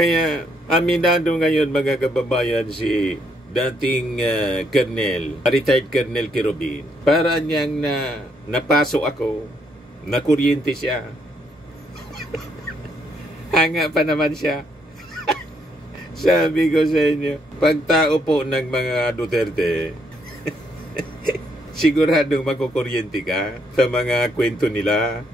Kaya aminado ngayon mga kababayan si dating retired Colonel Kirubin. Para niyang napasok ako, nakuryente siya. Hanga pa naman siya. Sabi ko sa inyo, pagtao po ng mga Duterte, siguradong makukuryente ka sa mga kwento nila.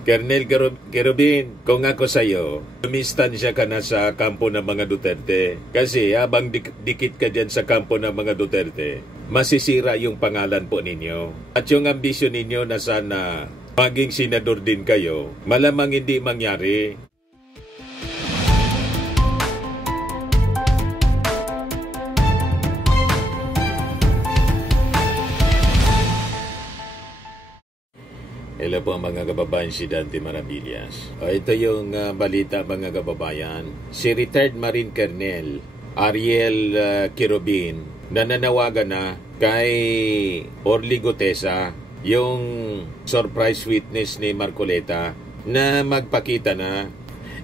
Colonel Kirubin, kung ako sa'yo, lumistansya ka na sa kampo ng mga Duterte. Kasi habang dikit ka dyan sa kampo ng mga Duterte, masisira yung pangalan po ninyo. At yung ambisyon ninyo na sana maging senador din kayo, malamang hindi mangyari. Hello po mga kababayan, si Dante Maravillas. Ito yung balita mga kababayan. Si retired Marine Colonel Ariel Kirubin nananawagan na kay Orly Gutesa, yung surprise witness ni Marcoleta, na magpakita na.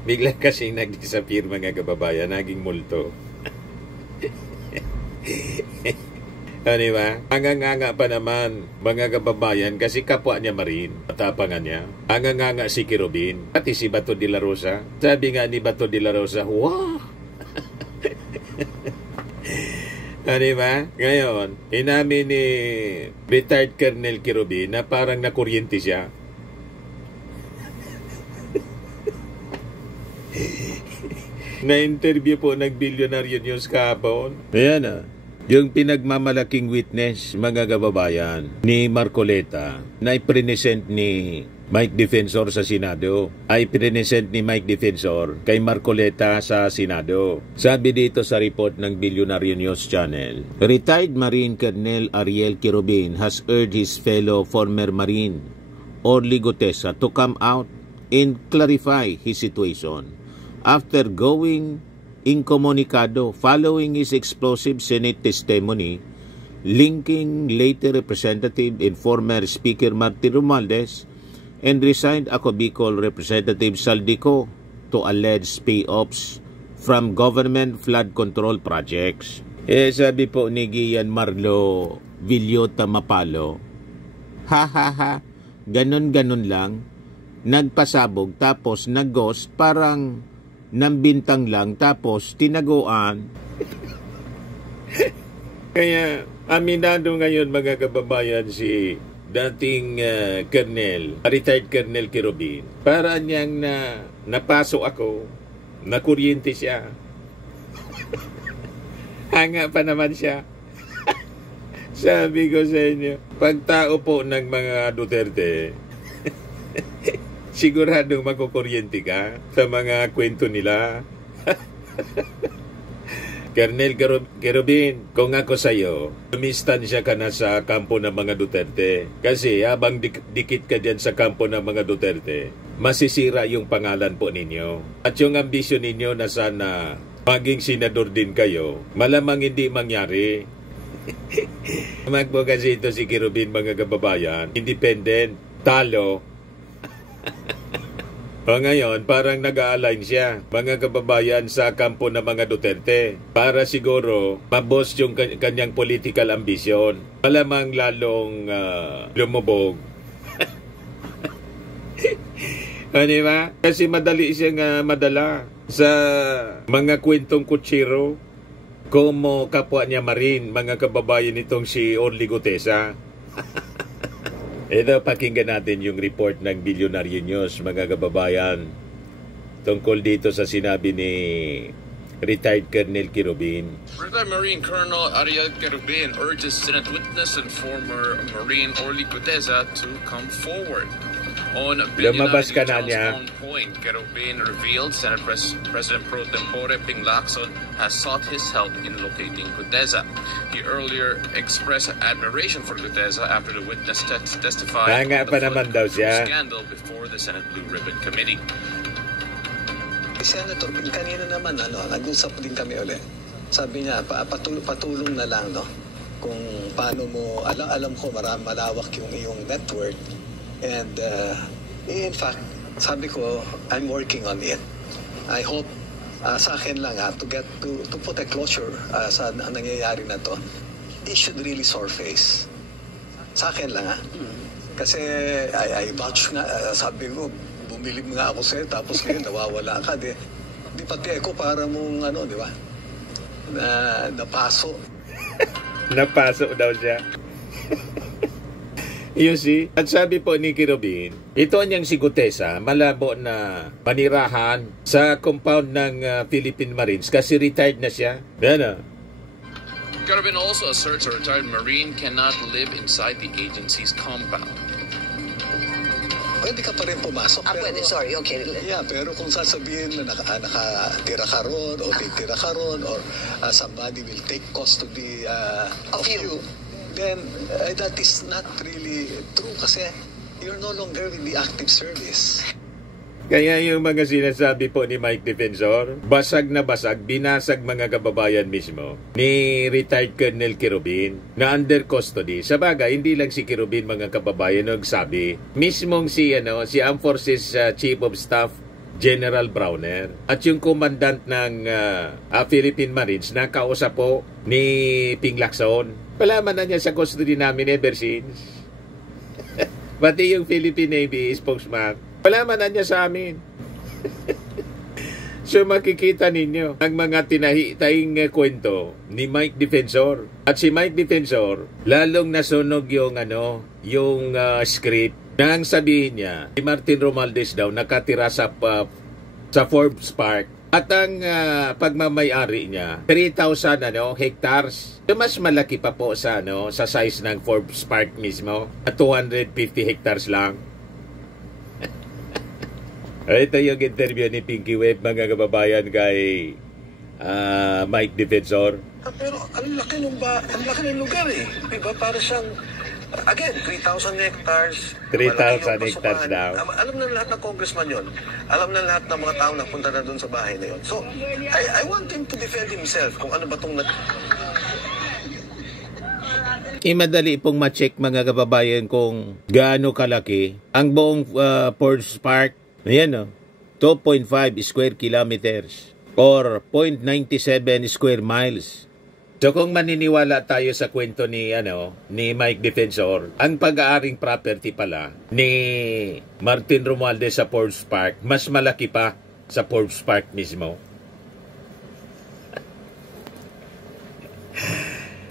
Bigla kasing nag-disappear mga kababayan, naging multo. Diba? Anganganga pa naman mga kababayan kasi kapwa niya Marine, matapangan niya. Anganganga si Kirubin, pati si Bato de la Rosa. Sabi nga ni Bato de la Rosa, wow! Diba? Ngayon, inamin ni retired Colonel Kirubin na parang nakuryente siya. Na-interview po ng Billionaire News kahapon. Ayan yung pinagmamalaking witness, mga kababayan, ni Marcoleta na ipresent ni Mike Defensor sa Senado, ay present ni Mike Defensor kay Marcoleta sa Senado. Sabi dito sa report ng Billionaire News Channel, retired Marine Colonel Ariel Kirubin has urged his fellow former Marine Orly Gutesa to come out and clarify his situation after going incomunicado following his explosive Senate testimony linking later Representative and former Speaker Martin Romualdez and resigned Ako Bicol Representative Saldico to alleged payoffs from government flood control projects. Sabi po ni Gian Marlo Villota Mapalo, ha, ganon-ganon lang, nagpasabog tapos nag-ghost, parang nambintang lang tapos tinaguan. Kaya aminado ngayon mga kababayan si dating retired Colonel Kirubin. Para niyang napasok ako, nakuryente siya. Hanga pa naman siya. Sabi ko sa inyo, pagtao po ng mga Duterte, siguradong makukuryente ka sa mga kwento nila. Colonel Kirubin, kung ako sa'yo, lumistansya ka na sa kampo ng mga Duterte. Kasi habang dikit ka dyan sa kampo ng mga Duterte, masisira yung pangalan po ninyo. At yung ambisyon ninyo na sana maging senador din kayo, malamang hindi mangyari. Magpo kasi ito si Kirubin mga kababayan, independent, talo. O ngayon, parang nag-a-align siya, mga kababayan, sa kampo ng mga Duterte para siguro mabos yung kanyang political ambition. Malamang lalong lumubog. Diba? Kasi madali siyang madala sa mga kwentong kutsiro. Como kapwa niya Marine, mga kababayan nitong si Orly Gutesa. Ito, pakinggan natin yung report ng Billionaire News, mga kababayan, tungkol dito sa sinabi ni retired Colonel Kirubin. Retired Marine Colonel Ariel Kirubin urges Senate witness and former Marine Orly Gutesa to come forward. On Billionaire News' own point, Kirubin revealed Senate President Pro Tempore Ping Lacson has sought his help in locating Gutesa. He earlier expressed admiration for Gutesa after the witness testified on the flood scandal before the Senate Blue Ribbon Committee. Senator, kanina naman nag-usap din kami ulit. Sabi niya, patulong na lang, no? Kung paano mo, alam ko malawak yung iyong network. And in fact, sabi ko, I'm working on it. I hope, sa akin lang to put a closure sa nangyayari na to, it should really surface. Sa akin lang Kasi I vouch nga, sabi ko, bumili nga ako sa'yo, tapos ngayon nawawala ka. Di pati ako para mong di ba? Napaso. Napaso daw siya. You see? At sabi po ni Kerubin, ito niyang si Gutesa, malabo na manirahan sa compound ng Philippine Marines kasi retired na siya. Yan Kerubin also asserts a retired Marine cannot live inside the agency's compound. Pwede ka pa rin pumasok. Pwede, sorry, okay. Yeah, pero kung sasabihin na nakatira ka ron o titira ka ron or somebody will take custody of you, then that is not really true kasi you're no longer in the active service. Kaya yung mga sinasabi po ni Mike Defensor, basag na basag, binasag mga kababayan mismo ni retired Colonel Kerubin na under custody. Sa bagay, hindi lang si Kerubin mga kababayan nagsabi. Mismong si Armed Forces Chief of Staff General Browner at yung commandant ng Philippine Marines na kausap po ni Ping Lacson. Palaman na niya sa custody namin ever since. Pati yung Philippine Navy spokesman. Palaman na niya sa amin. So makikita ninyo ang mga tinahi-taing kwento ni Mike Defensor. At si Mike Defensor, lalong nasunog yung script nang sabihin niya, si Martin Romualdez daw nakatira sa Forbes Park. At ang pagmamayari niya, 3,000 hectares. So, mas malaki pa po sa size ng Forbes Park mismo. 250 hectares lang. Ito yung interview ni Pinky Web, mga kababayan, kay Mike Defensor. Pero ang laki ng lugar Diba? Para siyang, again, 3,000 hectares. 3,000 hectares daw. Alam na lahat ng congressman yon. Alam na lahat ng mga tao na punta na doon sa bahay na yon. So, I want him to defend himself kung ano ba itong Madali pong ma-check mga kababayan kung gaano kalaki ang buong Forbes Park. Ayan 2.5 square kilometers or 0.97 square miles. So kung maniniwala tayo sa kwento ni Mike Defensor, ang pag-aaring property pala ni Martin Romualdez sa Forbes Park mas malaki pa sa Forbes Park mismo.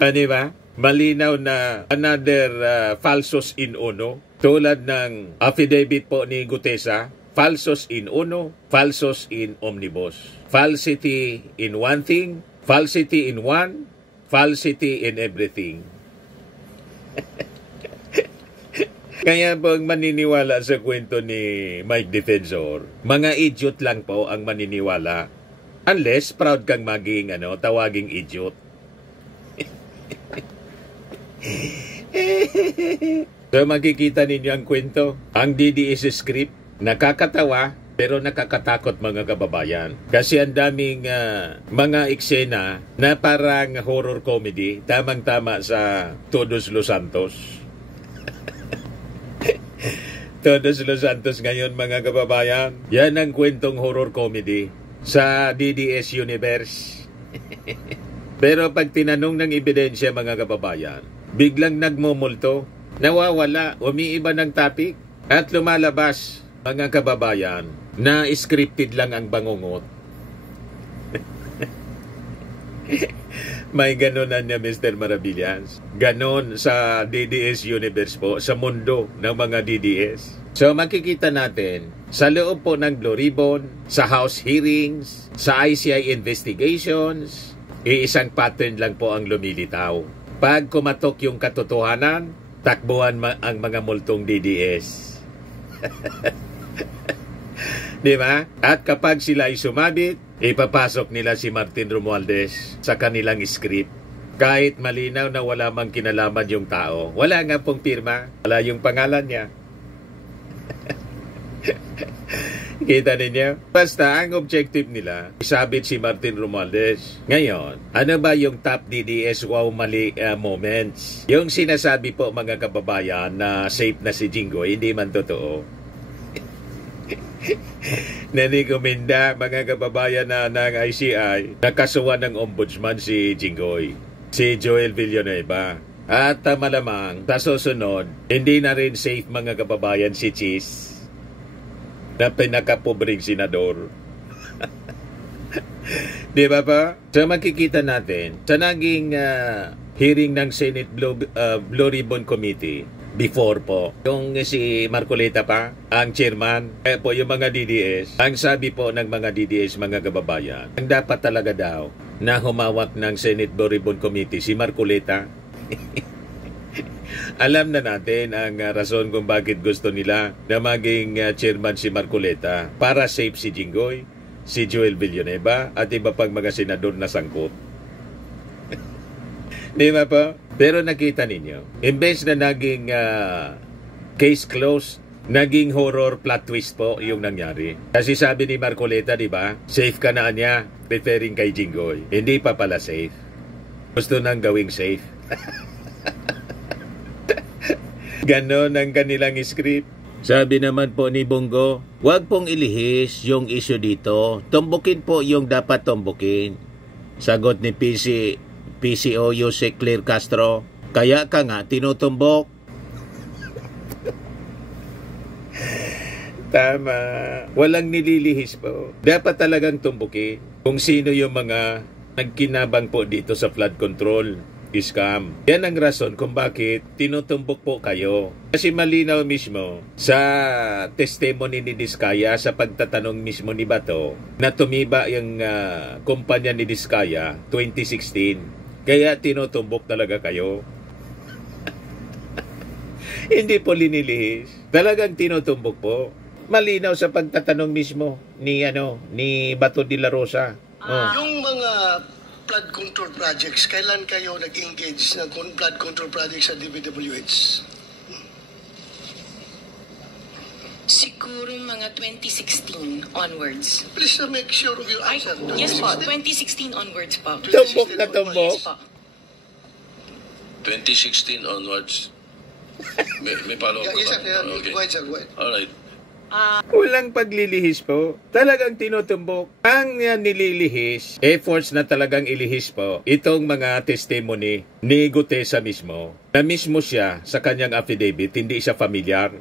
Ano ba? Malinaw na another falsos in uno tulad ng affidavit po ni Gutesa. Falsos in uno, falsos in omnibus. Falsity in one thing, falsity in one, falsity in everything. Kaya pag maniniwala sa kwento ni Mike Defensor, mga idiot lang po ang maniniwala. Unless proud kang maging tawaging idiot. So makikita ninyo ang kwento, ang DDS script. Nakakatawa pero nakakatakot mga kababayan. Kasi ang daming mga eksena na parang horror comedy, tamang-tama sa Todos Los Santos. Todos Los Santos ngayon mga kababayan. Yan ang kwentong horror comedy sa DDS Universe. Pero pag tinanong ng ebidensya mga kababayan, biglang nagmumulto, nawawala, umiiba ng topic at lumalabas mga kababayan, na scripted lang ang bangungot. May ganonan niya, Mr. Maravillas. Ganon sa DDS Universe po, sa mundo ng mga DDS. So makikita natin, sa loob po ng Blue Ribbon, sa House hearings, sa ICI investigations, iisang pattern lang po ang lumilitaw. Pag kumatok yung katotohanan, takbuhan ang mga multong DDS. Diba? At kapag sila ay sumabit, ipapasok nila si Martin Romualdez sa kanilang script. Kahit malinaw na wala mang kinalaman yung tao. Wala nga pong pirma. Wala yung pangalan niya. Kita ninyo? Basta ang objective nila, isabit si Martin Romualdez. Ngayon, ano ba yung top DDS wow mali moments? Yung sinasabi po mga kababayan na safe na si Jinggoy, hindi man totoo. Nanikomenda mga kababayan na ng ICI nakasuhan ng ombudsman si Jinggoy, si Joel Villanueva. At malamang sa susunod, hindi na rin safe mga kababayan si Cheese na pinakapobring senador. Di ba pa? So makikita natin sa naging hearing ng Senate Blue Ribbon Committee before po, yung si Marcoleta pa, ang chairman, po yung mga DDS, ang sabi po ng mga DDS, mga kababayan, ang dapat talaga daw na humawak ng Senate Blue Ribbon Committee, si Marcoleta. Alam na natin ang rason kung bakit gusto nila na maging chairman si Marcoleta, para safe si Jinggoy, si Joel Villanueva, at iba pang mga senador na sangkot. Di ba po? Pero nakita ninyo, imbes na naging case closed, naging horror plot twist po yung nangyari. Kasi sabi ni Marcoleta, di ba, safe ka na niya, referring kay Jinggoy. Hindi pa pala safe. Gusto nang gawing safe. Ganon ang kanilang script. Sabi naman po ni Bongo, huwag pong ilihis yung issue dito. Tumbukin po yung dapat tumbukin. Sagot ni PCO Jose Claire Castro, kaya ka nga tinutumbok. Tama. Walang nililihis po. Dapat talagang tumbukin kung sino yung mga nagkinabang po dito sa flood control scam. Yan ang rason kung bakit tinutumbok po kayo. Kasi malinaw mismo sa testimony ni Diskaya, sa pagtatanong mismo ni Bato, na tumiba yung kumpanya ni Diskaya 2016. Kaya tinutumbok talaga kayo. Hindi po linilihis. Talagang tinutumbok po. Malinaw sa pagtatanong mismo ni Bato de la Rosa. Yung mga flood control projects, kailan kayo nag-engage ng flood control projects sa DPWH? Siguro mga 2016 onwards. Please make sure of your answer. Yes po, 2016 onwards po. Tumbok na tumbok. Yes po. 2016 onwards. May follow-up Yes, sir. ba? Okay. Go ahead, sir. Go ahead. Alright. Walang paglilihis po. Talagang tinutumbok. Ang nililihis, efforts na talagang ilihis po, itong mga testimony ni Gutesa mismo, na mismo siya sa kanyang affidavit, hindi siya familiar.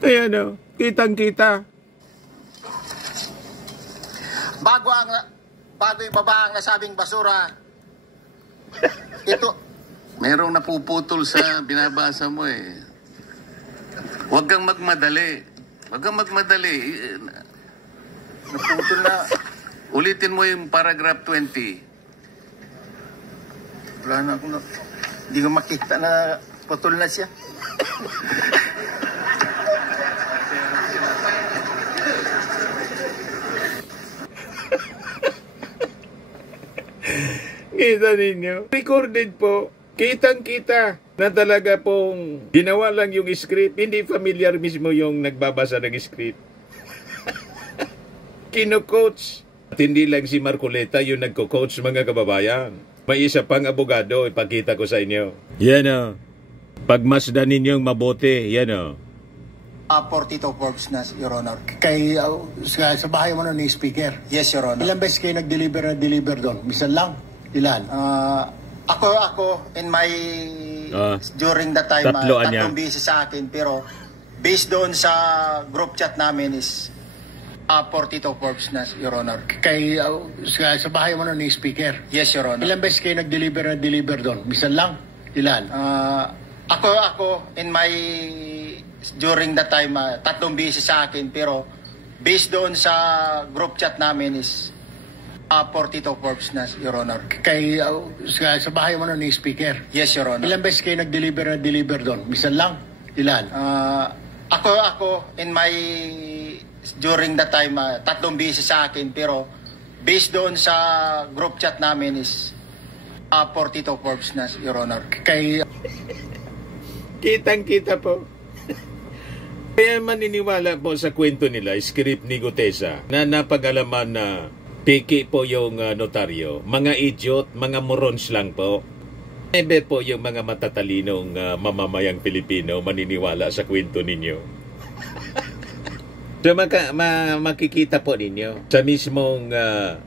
Ayan kitang-kita. Bago ibaba ang nasabing basura, ito, merong napuputol sa binabasa mo eh. Huwag kang magmadali. Huwag kang magmadali. Naputol na. Ulitin mo yung paragraph 20. Wala na akong hindi ko makita na putol na siya. Kita ninyo. Recorded po. Kitang-kita na talaga pong ginawa lang yung script. Hindi familiar mismo yung nagbabasa ng script. Kino-coach. At hindi lang si Marcoleta yung nagko-coach, mga kababayan. May isa pang abogado, ipakita ko sa inyo. Yan o. Pagmasdan ninyong mabuti. Yan o. 42 Forbes na, Your Honor. Sa bahay mo ni Speaker. Yes, Your Honor. Ilang beses kayo nag-deliver doon? Misan lang? Ilan? Ako, in my, during that time, tatlong busy sa akin, pero based doon sa group chat namin is 42 Forbes na, Your Honor. Sa bahay mo ni Speaker. Yes, Your Honor. Ilang beses kayo nag-deliver doon? Misan lang? Ilan? Ako, in my, during that time, tatlong busy sa akin, pero based doon sa group chat namin is 42 Forbes na, Your Honor. Sa bahay mo ni Speaker. Yes, Your Honor. Ilang beses kayo nag-deliver doon? Misan lang? Ilan? Ako, in my, during that time, tatlong busy sa akin, pero based doon sa group chat namin is 42 Forbes na, Your Honor. Kitang-kita po. Kaya maniniwala po sa kwento nila, script ni Gutesa, na napag-alaman na piki po yung notaryo. Mga idiot, mga morons lang po. Ebe po yung mga matatalinong mamamayang Pilipino maniniwala sa kwento ninyo. So makikita po ninyo sa mismong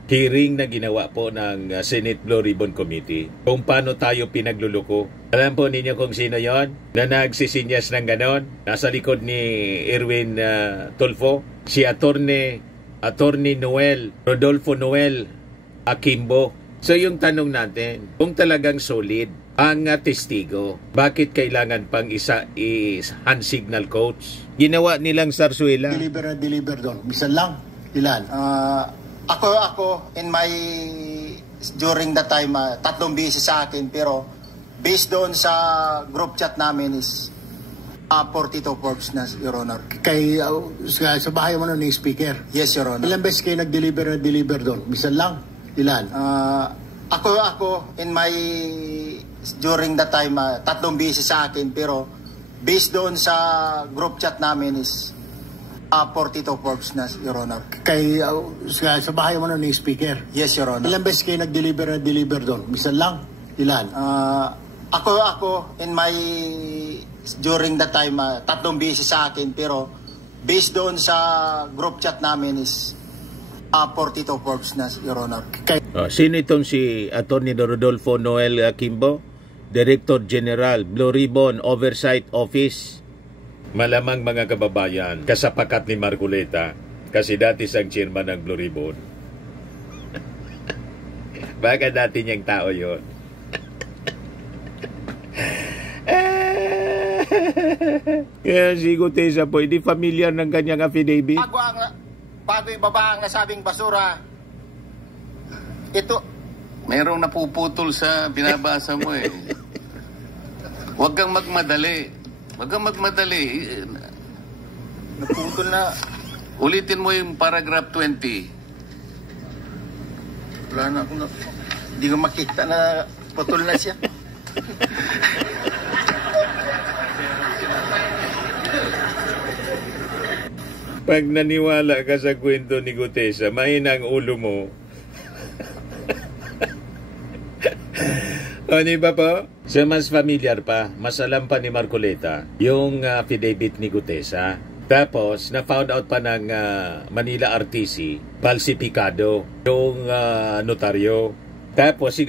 hearing na ginawa po ng Senate Blue Ribbon Committee kung paano tayo pinagluluko. Alam po ninyo kung sino yon na nagsisinyas ng ganon? Nasa likod ni Erwin Tulfo, si Attorney Rodolfo Noel Aquimbo. So yung tanong natin, kung talagang solid ang testigo, bakit kailangan pang isa is hand signal coach? Ginawa nilang Sarsuela. Deliver doon. Bisan lang. Ilan? Ako, in my, during that time, 3 beses sa akin, pero based doon sa group chat namin is 42 Forbes na, Your Honor. Sa bahay mo ni speaker? Yes, Your Honor. Ilang beses kayo nag-deliver doon? Bisan lang. Ilan? Ako, in my, during that time, 3 beses sa akin, pero based doon sa group chat namin is 42 Forbes na, Your Honor. Sa bahay mo ni speaker? Yes, Your Honor. Ilang beses kayo nag-deliver doon? Bisan lang. Ilan? Ako, in my, during that time, 3 beses sa akin, pero based doon sa group chat namin is 42 Forbes na, Your Honor. Sino itong si Attorney Rodolfo Noel Aquimbo? Director General, Blue Ribbon Oversight Office. Malamang mga kababayan, kasapakat ni Marcoleta kasi dati siyang chairman ng Blue Ribbon. Baka dati niyang tao yun. Kaya si Gutesa po, hindi familiar ng kanyang affidavit. Bago ibaba ang nasabing basura, ito, Mayroong napuputol sa binabasa mo eh. Huwag kang magmadali. naputol na. Ulitin mo yung paragraph 20. Wala na akong, hindi ko makita na putol na siya. Pag naniwala ka sa kwento ni Gutesa, mahina ang ulo mo. O, di ba po? So, mas familiar pa, mas alam pa ni Marcoleta yung affidavit ni Gutesa. Tapos, na-found out pa ng Manila RTC, falsifikado yung notaryo. Tapos, si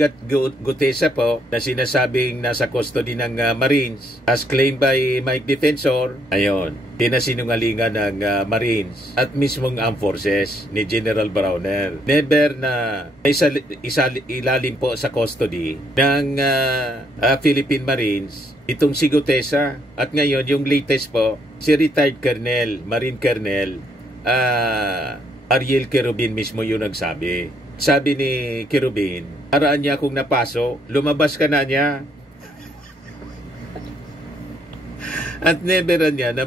Gutesa po, na sinasabing nasa custody ng Marines, as claimed by Mike Defensor, ayun, pinasinungalingan ng Marines at mismong Armed Forces ni General Browner. Never na ilalim po sa custody ng Philippine Marines itong si Gutesa. At ngayon, yung latest po, si retired Colonel, Marine Colonel, Ariel Querubin mismo yung nagsabi. Sabi ni Querubin, araan niya kung napaso, lumabas ka na niya. At never niya na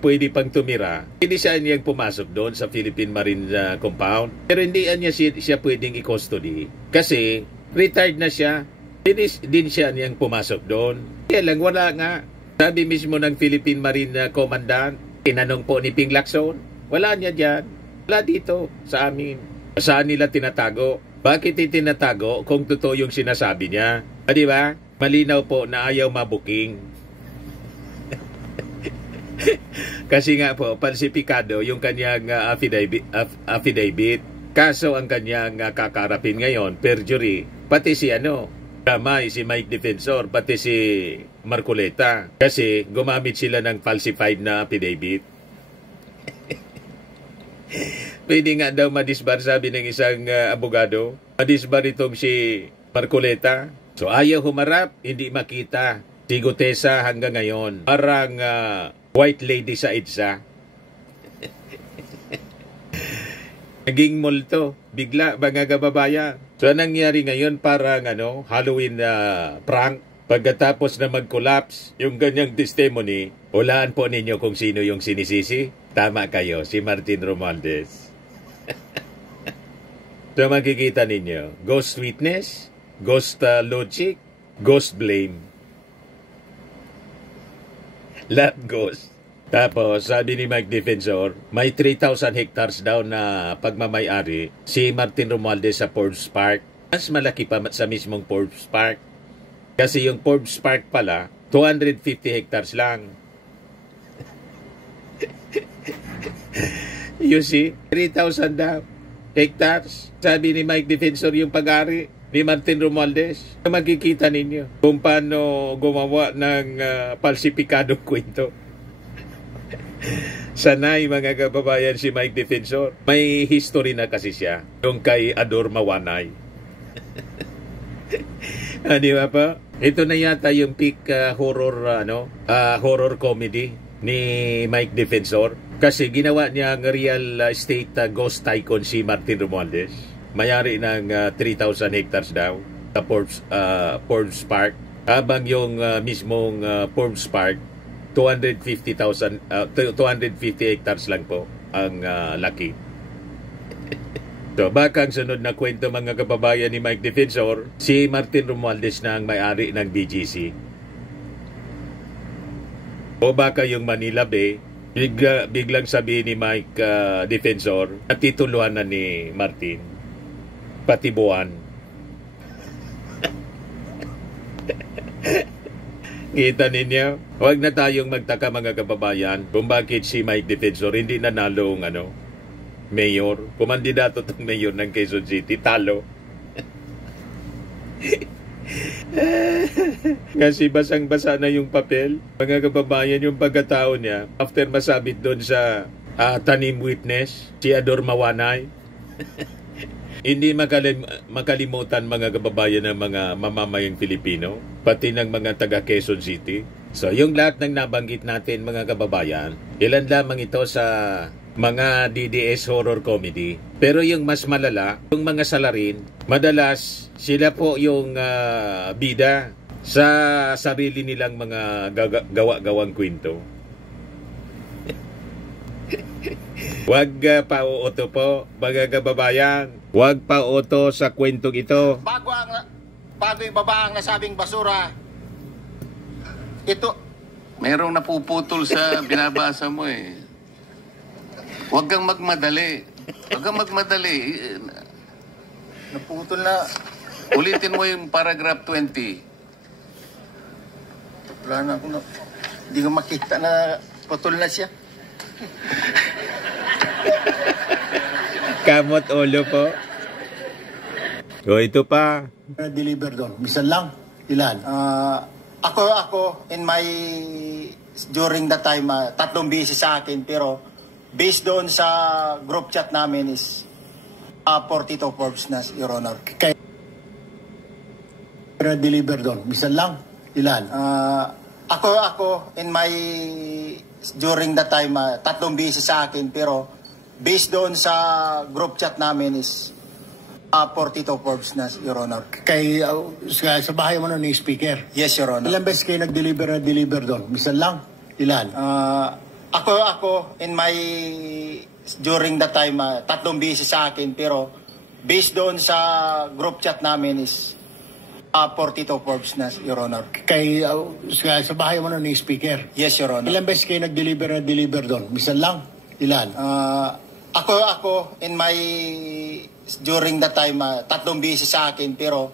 pwede pang tumira. Hindi siya niyang pumasok doon sa Philippine Marine compound. Pero hindi niya siya pwedeng i-custody. Kasi retired na siya. Din siya niyang pumasok doon. Kaya lang wala nga. Sabi mismo ng Philippine Marine Commandant, tinanong po ni Ping Lacson, wala niya dyan. Wala dito sa amin. Saan nila tinatago? Bakit itinatago kung totoo yung sinasabi niya? Di ba? Malinaw po na ayaw mabuking. Kasi nga po, falsifikado yung kanyang affidavit. Kaso ang kanyang kakarapin ngayon, perjury. Pati si Damay, si Mike Defensor, pati si Marcoleta. Kasi gumamit sila ng falsified na affidavit. Pwede nga daw madisbar, sabi ng isang abogado. Madisbar itong si Marcoleta. So ayaw humarap, hindi makita. Si Gutesa hanggang ngayon, parang white lady sa EDSA. Naging multo, bigla, mga kababayan. So nangyari ngayon parang Halloween prank. Pagkatapos na mag-collapse yung ganyang testimony, hulaan po ninyo kung sino yung sinisisi. Tama kayo, si Martin Romualdez. So makikita ninyo, ghost witness, ghost logic, ghost blame. Lahat ghost. Tapos, sabi ni Mike Defensor, may 3,000 hectares daw na pagmamayari si Martin Romualdez sa Forbes Park. Mas malaki pa sa mismong Forbes Park. Kasi yung Forbes Park pala, 250 hectares lang. You see, 3,000 daw hectares. Sabi ni Mike Defensor yung pag-ari ni Martin Romualdez. Makikita ninyo kung paano gumawa ng falsipikadong kwento. Sanay mga kababayan si Mike Defensor. May history na kasi siya. Yung kay Ador Mawanay. Di ba pa? Ito na yata yung peak horror comedy ni Mike Defensor. Kasi ginawa niya ang real estate ghost tycoon si Martin Romualdez. Mayari ng 3,000 hectares daw sa Forbes Park. Habang yung mismong Forbes Park, 250 hectares lang po ang laki. So baka ang sunod na kwento mga kababayan ni Mike Defensor, si Martin Romualdez na ang may-ari ng BGC. O baka yung Manila Bay, biglang sabihin ni Mike Defensor at tituluhan na ni Martin. Pati buwan. Kita ninyo? Huwag na tayong magtaka mga kababayan kung bakit si Mike Defensor hindi nanalo ng mayor. Kumandidato itong mayor ng Quezon City. Talo. Kasi basang-basa na yung papel. Mga kababayan, yung pagkatao niya, after masabit doon sa tanim witness, si Ador Mawanay. Hindi makalimutan mga kababayan ng mga mamamayang Pilipino, pati ng mga taga Quezon City. So yung lahat ng nabanggit natin mga kababayan, ilan lamang ito sa mga DDS horror comedy. Pero yung mas malala, yung mga salarin, madalas sila po yung bida sa sarili nilang mga gawa-gawang kwento. Huwag pauuto po, mga kababayan. Huwag pauuto sa kwentong ito. Bago ibaba ang nasabing basura, ito. Merong napuputol sa binabasa mo eh. Huwag kang magmadali. Huwag kang magmadali. Naputol na. Ulitin mo yung paragraph 20. Wala na ako hindi ko makita na putol na siya. Kamot ulo po. O ito pa. Deliver doon. Bisan lang. Ilan? Ako in my during that time 3 beses sa akin, pero based doon sa group chat namin is 42 Forbes na, Your Honor. Kaya deliver doon. Bisan lang. Ilan? Ako in my during that time 3 beses sa akin, pero based doon sa group chat namin is 42 Forbes na, Your Honor. Sa bahay mo ni speaker? Yes, Your Honor. Ilan beses kayo nag-deliver doon? Bisan lang? Ilan? Ako in my during that time 3 beses sa akin, pero based doon sa group chat namin is 42 Forbes na, Your Honor. Sa bahay mo ni speaker? Yes, Your Honor. Ilan beses kayo nag-deliver doon? Bisan lang? Ilan? Ako in my during that time 3 beses sa akin, pero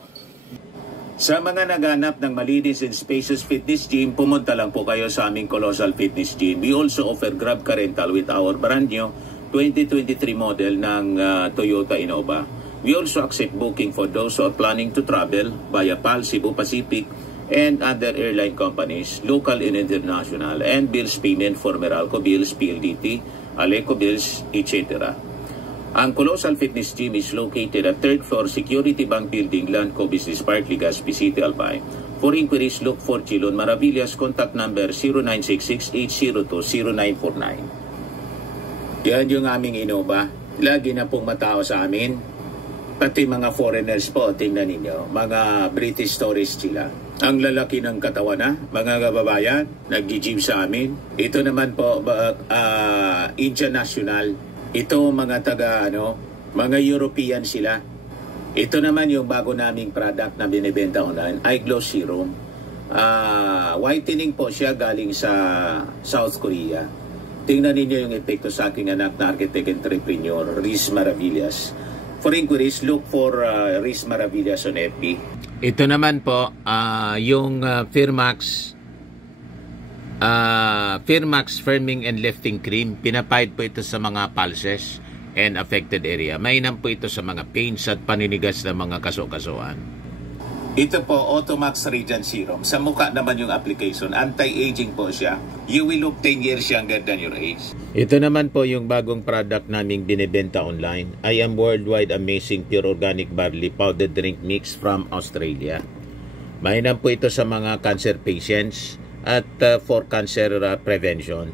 sa mga naghanap ng malinis and spacious fitness gym, pumunta lang po kayo sa aming Colossal Fitness Gym. We also offer Grab Car Rental with our brand new 2023 model ng Toyota Innova. We also accept booking for those who are planning to travel via PAL, Cebu Pacific, and other airline companies, local and international, and bills payment for Meralco Bills, PLDT, Aleco Bills, etc. Ang Colossal Fitness Gym is located at 3rd floor Security Bank Building, Landco Business Park, Legazpi City, Albay. For inquiries, look for Chilon Maravillas. Contact number 0966-802-0949. Yan yung aming Innova. Lagi na pong matao sa amin. Pati mga foreigners po, tingnan ninyo. Mga British tourists sila. Ang lalaki ng katawan na, mga kababayan, nag-gym sa amin. Ito naman po, Indian National. Ito mga mga European sila. Ito naman yung bago naming product na binibenta online, Eye Glow Serum. Whitening po siya galing sa South Korea. Tingnan ninyo yung epekto sa aking anak na architect entrepreneur, Riz Maravillas. For inquiries, look for Riz Maravillas on FB. Ito naman po, yung Firmax Firming and Lifting Cream. Pinapahid po ito sa mga pulses and affected area. Mainam po ito sa mga pains at paninigas ng mga kaso-kasuan. Ito po, Automax Radiant Serum. Sa mukha naman yung application. Anti-aging po siya. You will look 10 years younger than your age. Ito naman po yung bagong product naming binibenta online. I Am Worldwide Amazing Pure Organic Barley Powdered Drink Mix from Australia. Mainam po ito sa mga cancer patients at for cancer prevention.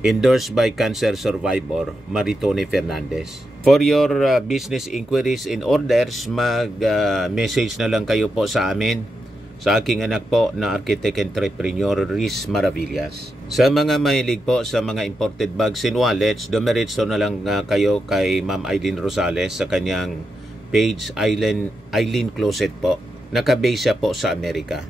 Endorsed by cancer survivor Maritone Fernandez. For your business inquiries and orders, mag-message na lang kayo po sa amin, sa aking anak po na architect entrepreneur Riz Maravillas. Sa mga mahilig po sa mga imported bags and wallets, dumiretso na lang kayo kay Ma'am Eileen Rosales sa kanyang page, Eileen Closet po. Nakabase siya po sa Amerika.